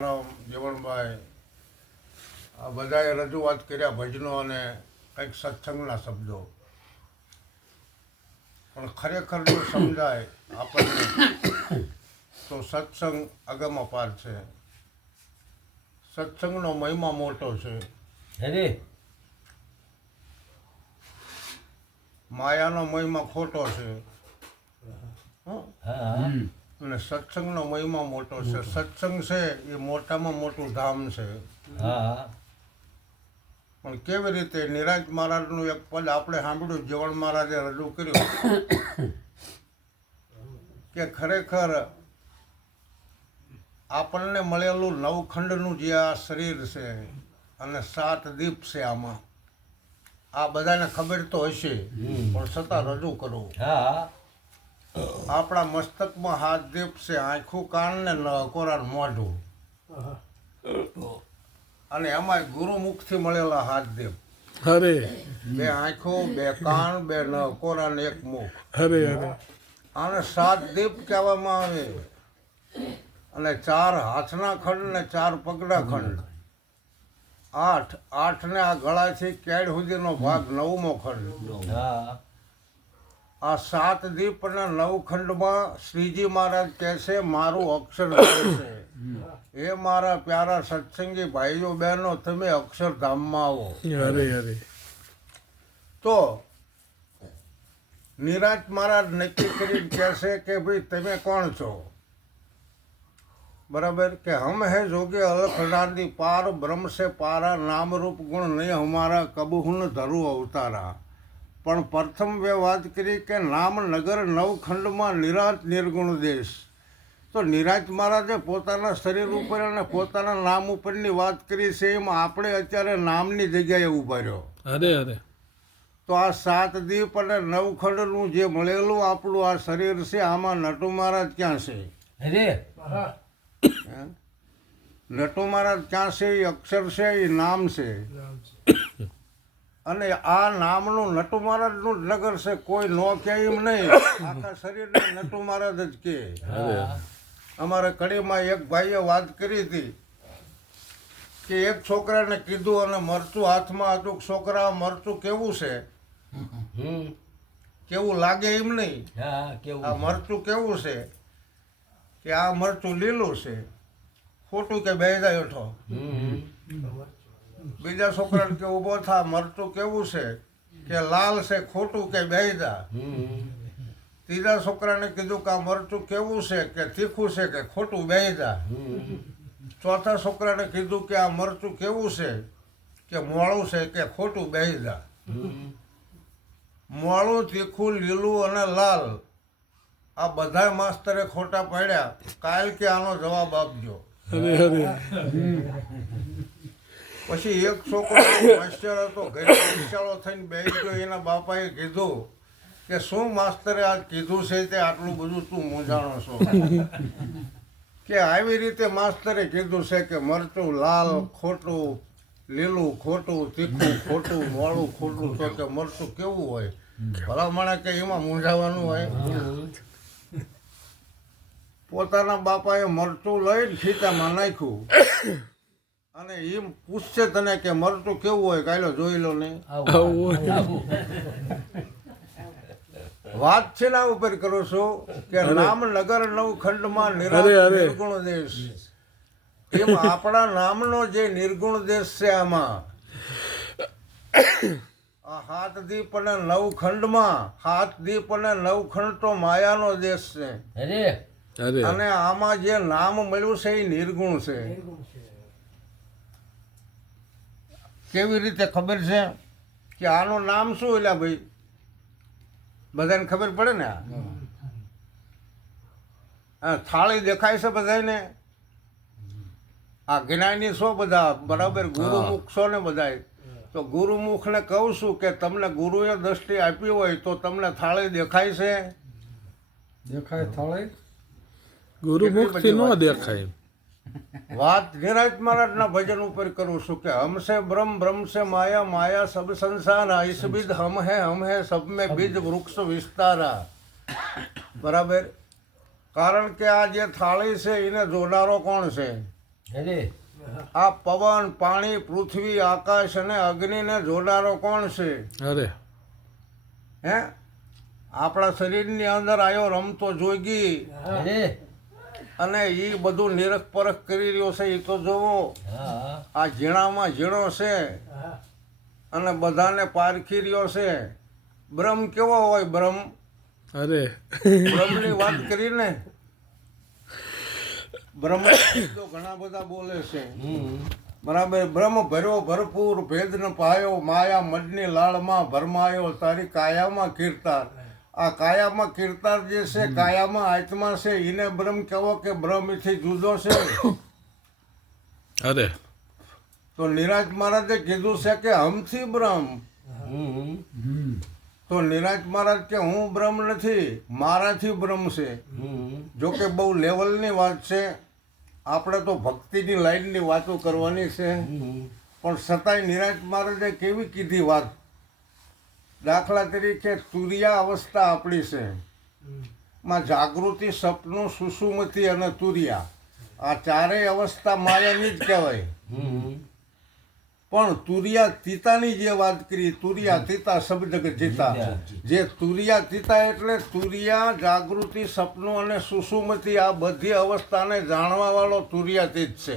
જીવનભાઈ આ બધાએ રજૂઆત કર્યા ભજનો અને કંઈક સત્સંગના શબ્દો, પણ ખરેખર જો સમજાય આપણને તો સત્સંગ અગમ અપાર છે. સત્સંગનો મહિમા મોટો છે. માયાનો મહિમા ખોટો છે અને સત્સંગનો મહિમા મોટો છે. સત્સંગ છે એ મોટામાં મોટું ધામ છે. પણ કેવી રીતે નિરાજ મહારાજનું એક પદ આપણે સાંભળ્યું, જીવણ મહારાજે રજૂ કર્યું કે ખરેખર આપણને મળેલું નવખંડનું જે આ શરીર છે અને 7 દીપ છે, આમાં આ બધાને ખબર તો હશે પણ છતાં રજૂ કરું. આપણા મસ્તકમાં 7 દીપ છે, આંખું, કાન ને કોરાન મોઢું, અને એમાં ગુરુમુખથી મળેલા 7 દીપ. 2 આંખો, 2 કાન, 2 કોરા ને 1 મુખ. આને 7 દીપ કહેવામાં આવે. અને 4 હાથના ખંડ ને 4 પગના ખંડ, 8 ને આ ગળાથી કેડ સુધીનો ભાગ 9મો ખંડ. આ 7 દીપ અને 9 ખંડમાં શ્રીજી મહારાજ કહે છે મારું અક્ષરધામ છે. એ મારા પ્યારા સત્સંગી ભાઈઓ બહેનો, તમે અક્ષરધામમાં આવો. તો નિરાજ મહારાજ નક્કી કરીને કહે છે કે ભાઈ તમે કોણ છો? બરાબર કે હમ હે જોગે અલખ રાંધી પાર, બ્રહ્મ સે પારા, નામ રૂપ ગુણ નહીં હમારા, કબહુન ધરું અવતારા. પણ પ્રથમ બે વાત કરી કે નામ નગર 9 ખંડમાં નિરાત નિર્ગુણ દેશ. તો નિરાજ મહારાજે પોતાના શરીર ઉપર અને પોતાના નામ ઉપરની વાત કરી છે. એમાં આપણે અત્યારે નામની જગ્યાએ ઉભા રહ્યો. તો આ 7 દીપ અને 9 ખંડનું જે મળેલું આપણું આ શરીર છે, આમાં નટુ મહારાજ ક્યાં છે? નટુ મહારાજ ક્યાં છે? એ અક્ષર છે, એ નામ છે. અને આ નામનું નટુ મહારાજનું જ નગર છે. કોઈ નો કે એમ નહીં, આખા શરીરને નટુ મહારાજ જ કે. અમારે કડીમાં એક ભાઈએ વાત કરી હતી કે એક છોકરાને કીધું અને મરચું હાથમાં હતું. છોકરા, મરચું કેવું છે? કેવું લાગે એમ નહીં, આ મરચું કેવું છે? કે આ મરચું લીલું છે. ખોટું કે બે જાય ઉઠો. બીજા છોકરાને કે ઊભો થા, મરચું કેવું છે? કે લાલ છે. ખોટું કે બે જા. ત્રીજા છોકરાને કીધું કે આ મરચું કેવું છે? કે તીખું છે. કે ખોટું બે જા. ચોથા છોકરાને કીધું કે આ મરચું કેવું છે? કે મોળું છે. કે ખોટું બે જા. મોળું, તીખું, લીલું અને લાલ, આ બધા માસ્તરે ખોટા પાડ્યા. કાલ કે આનો જવાબ આપજો. પછી એક છોકરો માસ્ટર હતો, ઘરે વિશાળો થઈને બેસી ગયો. એના બાપાએ કીધું કે શું માસ્તરે આ કીધું છે તે આટલું બધું તું મૂંઝાણો છો? કે આવી રીતે માસ્તરે કીધું છે કે મરચું લાલ ખોટું, લીલું ખોટું, તીખું ખોટું, મોળું ખોટું. તો કે મરચું કેવું હોય? ભલામણ કે એમાં મૂંઝાવાનું હોય? પોતાના બાપાએ મરચું લઈને ખીચામાં નાખ્યું અને એમ પૂછશે તને કે મરચું કેવું હોય? કાયલો જોઈ લો ને. વાત છે ના ઉપર કરું છું કે નામ નગર 9 ખંડમાં નિર્ગુણ દેશ. એમ આપણા નામનો જે નિર્ગુણ દેશ છે, આમાં આ 7 દીપ અને 9 ખંડમાં 7 દીપ અને 9 ખંડ તો માયાનો દેશ છે. અને આમાં જે નામ મળ્યું છે એ નિર્ગુણ છે. કેવી રીતે ખબર છે કે આનું નામ શું? એટલે ભાઈ બધાને ખબર પડે ને. આ થાળી દેખાય છે બધાને. આ જ્ઞાની છો બધા, બરાબર, ગુરુમુખ છો ને બધા. તો ગુરુમુખને કહું છું કે તમને ગુરુએ દ્રષ્ટિ આપી હોય તો તમને થાળી દેખાય છે? દેખાય થાળી? ગુરુમુખથી ન દેખાય. વાત નિરાજ મહારાજના ભજન ઉપર કરું છું કે હમસે બ્રહ્મ, બ્રહ્મ સે માયા, માયા સબ સંસારા, ઈસ બીજ હમ હે સબ મેં બીજ વૃક્ષ વિસ્તારા. બરાબર. કારણ કે આ જે થાળી છે એને જોનારો કોણ છે? અરે આ પવન પાણી પૃથ્વી આકાશ અને અગ્નિને જોનારો કોણ છે? અરે હે? આપણા શરીરની અંદર આવ્યો રમતો જોગી અરે અને એ બધું નિરખ પરખ કરી રહ્યો છે. એ તો જોવો હા આ ઝીણામાં ઝીણો છે અને બધાને પારખી રહ્યો છે. બ્રહ્મ કેવો હોય? બ્રહ્મ અરે બ્રહ્મની વાત કરીને બ્રહ્મ શબ્દો ઘણા બધા બોલે છે. બરાબર. બ્રહ્મ ભર્યો ભરપૂર ભેદ ન પાયો, માયા મડની લાળમાં ભરમાયો, તારી કાયામાં કીર્તાર. આ કાયામાં કીર્તાર જે છે, કાયામાં આત્મા છે, એને બ્રહ્મ કહેવો કે બ્રહ્મથી જુદો છે? અરે તો નિરાજ મહારાજે કીધું છે કે હમથી બ્રહ્મ. તો નિરાજ મહારાજ કે હું બ્રહ્મ નથી, મારાથી બ્રહ્મ છે. જો કે બહુ લેવલની વાત છે, આપણે તો ભક્તિની લાઈનની વાતો કરવાની છે. પણ છતાંય નિરાજ મહારાજે કેવી કીધી વાત. દાખલા તરીકે તુરિયા અવસ્થા આપણી છે, માં જાગૃતિ, સપનું, સુસુમતી અને તુરિયા, આ ચારેય અવસ્થા માયાની જ કહેવાય. પણ તુરિયા તીતાની જે વાત કરી, તુરિયા તીતા શબ્દ જીતા, જે તુરિયા તીતા એટલે તુરિયા, જાગૃતિ, સપનું અને સુસુમતી, આ બધી અવસ્થાને જાણવા વાળો તુરિયાતીત છે.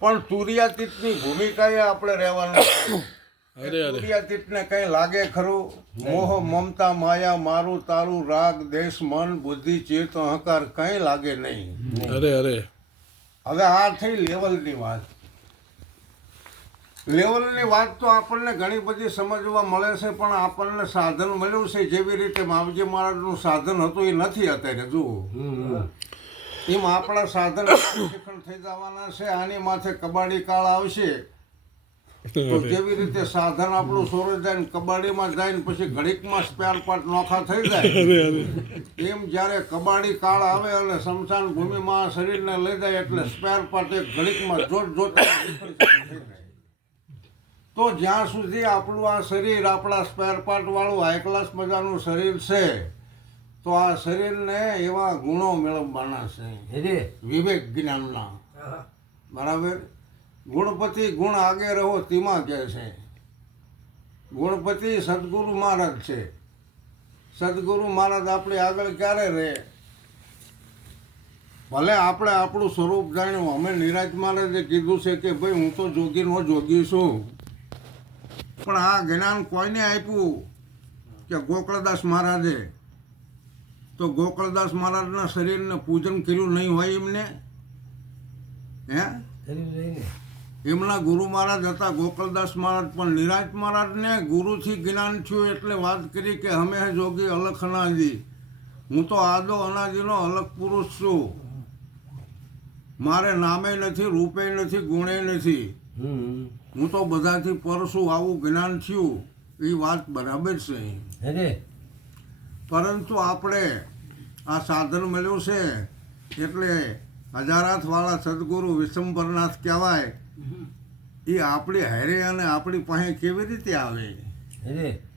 પણ તુરિયાતીતની ભૂમિકાએ આપણે રહેવાનું. તુરિયાતીતને કઈ લાગે ખરું? મોહ મમતા માયા મારું તારું રાગ દેશ મન બુદ્ધિ ચિત્ત અહંકાર કઈ લાગે નહીં. અરે અરે હવે આ થઈ લેવલની વાત. લેવલની વાત તો આપણને ઘણી બધી સમજવા મળે છે, પણ આપણને સાધન મળ્યું છે જેવી રીતે માવજી મહારાજનું સાધન હતું એ નથી અત્યારે. જુઓ એમ આપણા સાધન શિખંડ થઈ જવાના છે. આની માથે કબાડી કાળ આવશે તો જેવી રીતે સાધન આપણું સોરજ જાય ને કબાડીમાં જાય ને પછી ઘડીકમાં સ્પેર પાર્ટ નોખા થઈ જાય, એમ જ્યારે કબાડી કાળ આવે અને સ્મશાન ભૂમિમાં શરીરને લઈ જાય એટલે સ્પેર પાર્ટ એક ઘડીકમાં જોત થઈ જાય. તો જ્યાં સુધી આપણું આ શરીર આપણા સ્પેર પાર્ટ વાળું હાઈ ક્લાસ મજાનું શરીર છે, તો આ શરીરને એવા ગુણો મેળવવાના છે, વિવેક જ્ઞાનના. બરાબર. ગુણપતિ ગુણ આગે રહો તેમાં કહે છે. ગુણપતિ સદગુરુ મહારાજ છે. સદગુરુ મહારાજ આપણે આગળ ક્યારે રહે? ભલે આપણે આપણું સ્વરૂપ જાણ્યું. અમે નિરાજ મહારાજે કીધું છે કે ભાઈ હું તો જોગીનો જોગી છું, પણ આ જ્ઞાન કોઈને આપ્યું કે ગોકળદાસ મહારાજે. તો ગોકળદાસ મહારાજના શરીરને પૂજન કર્યું નહીં હોય એમને? હે? એમના ગુરુ મહારાજ હતા ગોકળદાસ મહારાજ, પણ નિરાજ મહારાજને ગુરુથી જ્ઞાન થયું એટલે વાત કરી કે અમે જોગી અલખ અનાજી, હું તો આદો અનાજીનો અલગ પુરુષ છું. મારે નામે નથી, રૂપે નથી, ગુણે નથી, હું તો બધાથી પર છું. આવું જ્ઞાન થયું એ વાત બરાબર છે. પરંતુ આપણે આ સાધન મળ્યું છે એટલે હજારાથવાળા સદગુરુ વિશંભરનાથ કહેવાય. એ આપણી હારે અને આપણી પાસે કેવી રીતે આવે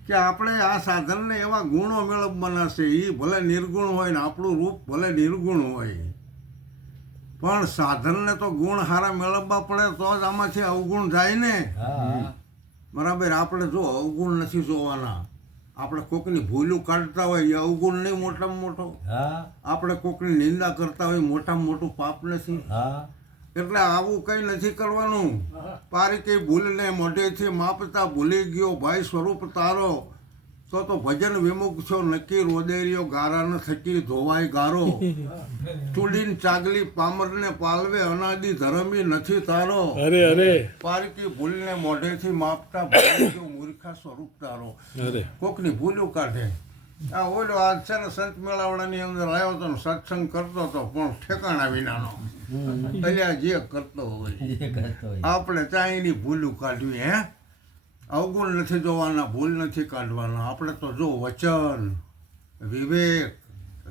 કે આપણે આ સાધનને એવા ગુણો મેળવવાના છે. એ ભલે નિર્ગુણ હોય ને આપણું રૂપ ભલે નિર્ગુણ હોય, પણ સાધનને તો ગુણ સારા મેળવવા પડે તો જ આમાંથી અવગુણ જાય ને. બરાબર. આપણે જો અવગુણ નથી જોવાના. આપણે કોકની ભૂલું કાઢતા હોય એ અવગુણ નહીં મોટામાં મોટો. આપણે કોકની નિંદા કરતા હોય મોટામાં મોટું પાપ નથી. એટલે આવું કંઈ નથી કરવાનું. પારી કઈ ભૂલને મોઢેથી માપતા ભૂલી ગયો ભાઈ સ્વરૂપ તારો, તો ભજન વિમુખ છો નક્કી રોદેરિયો ગારા ન થકી ધોવાય ગારો. ચૂડીને ચાગલી પામરને પાલવે અનાદિ ધર્મી નથી તારો. અરે અરે પારકી ભૂલને મોઢેથી માપતા ભૂલી ગયો મૂર્ખા સ્વરૂપ તારો. કોકની ભૂલું કાઢે. આ ઓલો આજ છે ને સંત મેળાવડાની અંદર આવ્યો હતો ને સત્સંગ કરતો હતો, પણ ઠેકાણા વિનાનો. અલ્યા જે કરતો હોય આપણે ચાઈની ભૂલું કાઢવી. હે? અવગુણ નથી જોવાના, ભૂલ નથી કાઢવાના. આપણે તો જો વચન, વિવેક,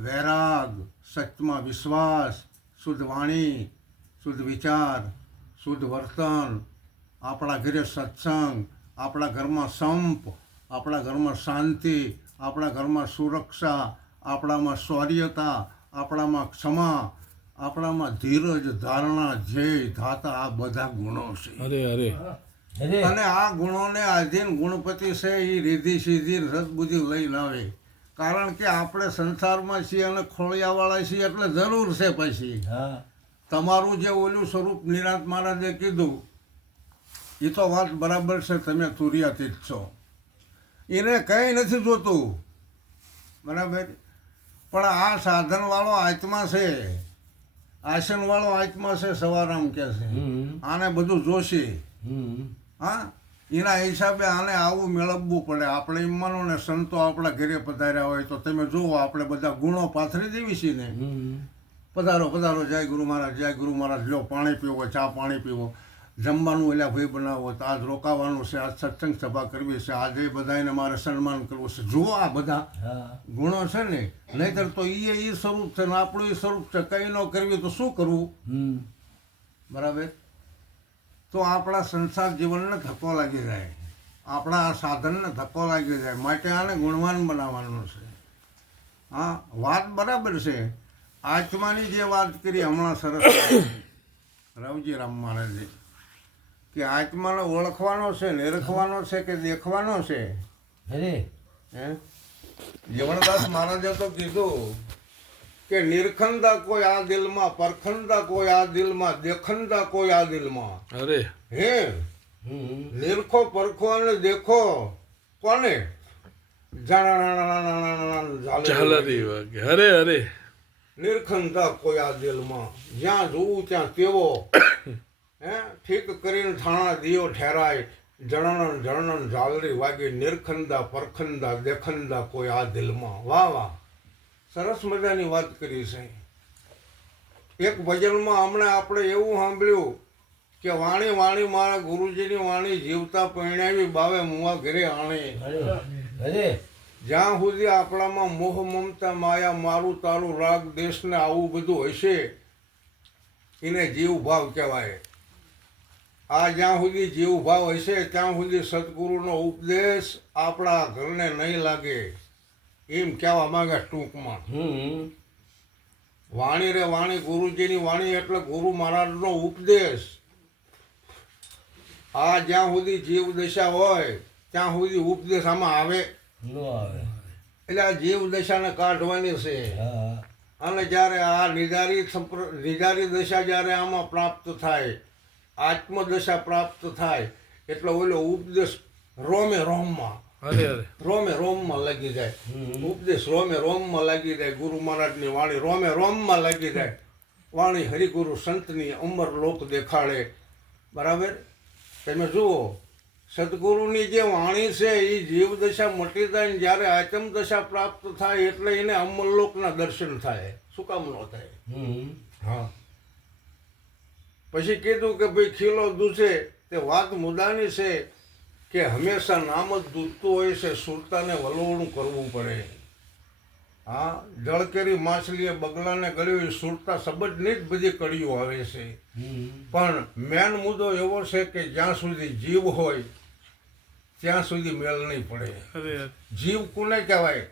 વૈરાગ, સત્યમાં વિશ્વાસ, શુદ્ધ વાણી, શુદ્ધ વિચાર, શુદ્ધ વર્તન, આપણા ઘરે સત્સંગ, આપણા ઘરમાં સંપ, આપણા ઘરમાં શાંતિ, આપણા ઘરમાં સુરક્ષા, આપણામાં શૌર્યતા, આપણામાં ક્ષમા, આપણામાં ધીરજ ધારણા ધ્યેય ધાતા આ બધા ગુણો છે. અરે અરે અને આ ગુણોને આધીન ગુણપતિ છે એ રીધિ સીધી સદબુદ્ધિ લઈને આવે. કારણ કે આપણે સંસારમાં છીએ અને ખોળિયાવાળા છીએ એટલે જરૂર છે. પછી તમારું જે ઓલું સ્વરૂપ નિરાંત મહારાજે કીધું એ તો વાત બરાબર છે, તમે તુર્યાતીત છો, એને કંઈ નથી જોતું, બરાબર. પણ આ સાધનવાળો આત્મા છે, આસનવાળો આત્મા છે, સવારામ કહે છે, આને બધું જોશે. હા, એના હિસાબે આને આવું મેળવવું પડે. આપણે એમ માનો ને સંતો આપણા ઘરે પધાર્યા હોય તો તમે જુઓ આપણે બધા ગુણો પાથરી દેવી છીએ ને. પધારો પધારો, જય ગુરુ મહારાજ, જય ગુરુ મહારાજ, લો પાણી પીવો, ચા પાણી પીવો, જમવાનું એલા ભાઈ બનાવો, તો આજ રોકાવાનું છે, આજ સત્સંગ સભા કરવી છે, આજે બધાને મારે સન્માન કરવું છે. જુઓ આ બધા ગુણો છે ને, નહીતર તો એ સ્વરૂપ છે ને આપણું એ સ્વરૂપ છે, કંઈ ન કરવી તો શું કરવું, બરાબર. તો આપણા સંસાર જીવનને ધક્કો લાગી જાય, આપણા આ સાધનને ધક્કો લાગી જાય, માટે આને ગુણવાન બનાવવાનું છે. હા, વાત બરાબર છે. આત્માની જે વાત કરી હમણાં સરસ રવજી રામ મહારાજે કે આત્માને ઓળખવાનો છે, નિરખવાનો છે કે દેખવાનો છે. હે, જીવણદાસ મહારાજે તો કીધું કે નિરખંદા કોઈ આ દિલમાં, પરખંદા કોઈ આ દિલમાં, દેખંદા કોઈ આ દિલમાં. અરે હે, નિરખો પરખો અને દેખો કોને? ઝાલરી વાગે. અરે અરે નિરખંદા કોઈ આ દિલમાં, જ્યાં જોવું ત્યાં તેવો, હે, ઠીક કરીને થાણા દિયો ઠેરાય, જણન જણન ઝાલરી વાગે, નિરખંદા પરખંદા દેખંદા કોઈ આ દિલમાં. વાહ વાહ, સરસ મજાની વાત કરી છે. એક ભજનમાં હમણાં આપણે એવું સાંભળ્યું કે વાણી વાણી મારા ગુરુજીની વાણી, જીવતા પરણાવી બાવે મુવા ઘરે આણે. જ્યાં સુધી આપણામાં મોહ મમતા માયા મારું તારું રાગ દેશને આવું બધું હશે એને જીવ ભાવ કહેવાય. આ જ્યાં સુધી જીવ ભાવ હશે ત્યાં સુધી સદગુરુનો ઉપદેશ આપણા ઘરને નહીં લાગે, એમ કહેવા માંગે ટૂંકમાં. વાણી રે વાણી, ગુરુજીની વાણી એટલે ગુરુ મહારાજનો ઉપદેશ. આ જ્યાં સુધી જીવ દશા હોય ત્યાં સુધી ઉપદેશ આમાં આવે એટલે આ જીવ દશાને કાઢવાની છે. અને જ્યારે આ નિધારી દશા જ્યારે આમાં પ્રાપ્ત થાય, આત્મદશા પ્રાપ્ત થાય એટલે ઓલો ઉપદેશ રોમે રોમમાં, રોમે રોમમાં લાગી જાય. ઉપદેશ રોમે રોમમાં લાગી જાય, ગુરુ મહારાજની વાણી રોમે રોમમાં લાગી જાય. વાણી હરિગુરુ સંતની અમર લોક દેખાડે, બરાબર. તમે જુઓ સદગુરુની જે વાણી છે એ જીવ દશા મટી જાય ને જ્યારે આત્મ દશા પ્રાપ્ત થાય એટલે એને અમરલોકના દર્શન થાય. શું કામ ન થાય? હા, પછી કીધું કે ભાઈ ખીલો દૂધે તે વાત મુદ્દાની છે કે હંમેશા નામ જ દૂધતું હોય છે, સુરતાને વલોવણું કરવું પડે. હા, જળકેરી માછલીએ બગલાને ગળ્યું, સુરતા શબ્દની જ બધી કડીઓ આવે છે. પણ મેન મુદ્દો એવો છે કે જ્યાં સુધી જીવ હોય ત્યાં સુધી મેળ નહીં પડે. જીવ કોને કહેવાય?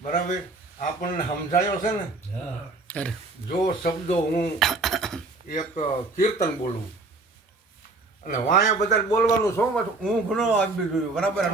બરાબર, આપણને સમજાયો છે ને. જો શબ્દો હું એક કીર્તન બોલું અને વાયા બધા બોલવાનું છો, ઊંઘ ન આપવી જોઈએ, બરાબર.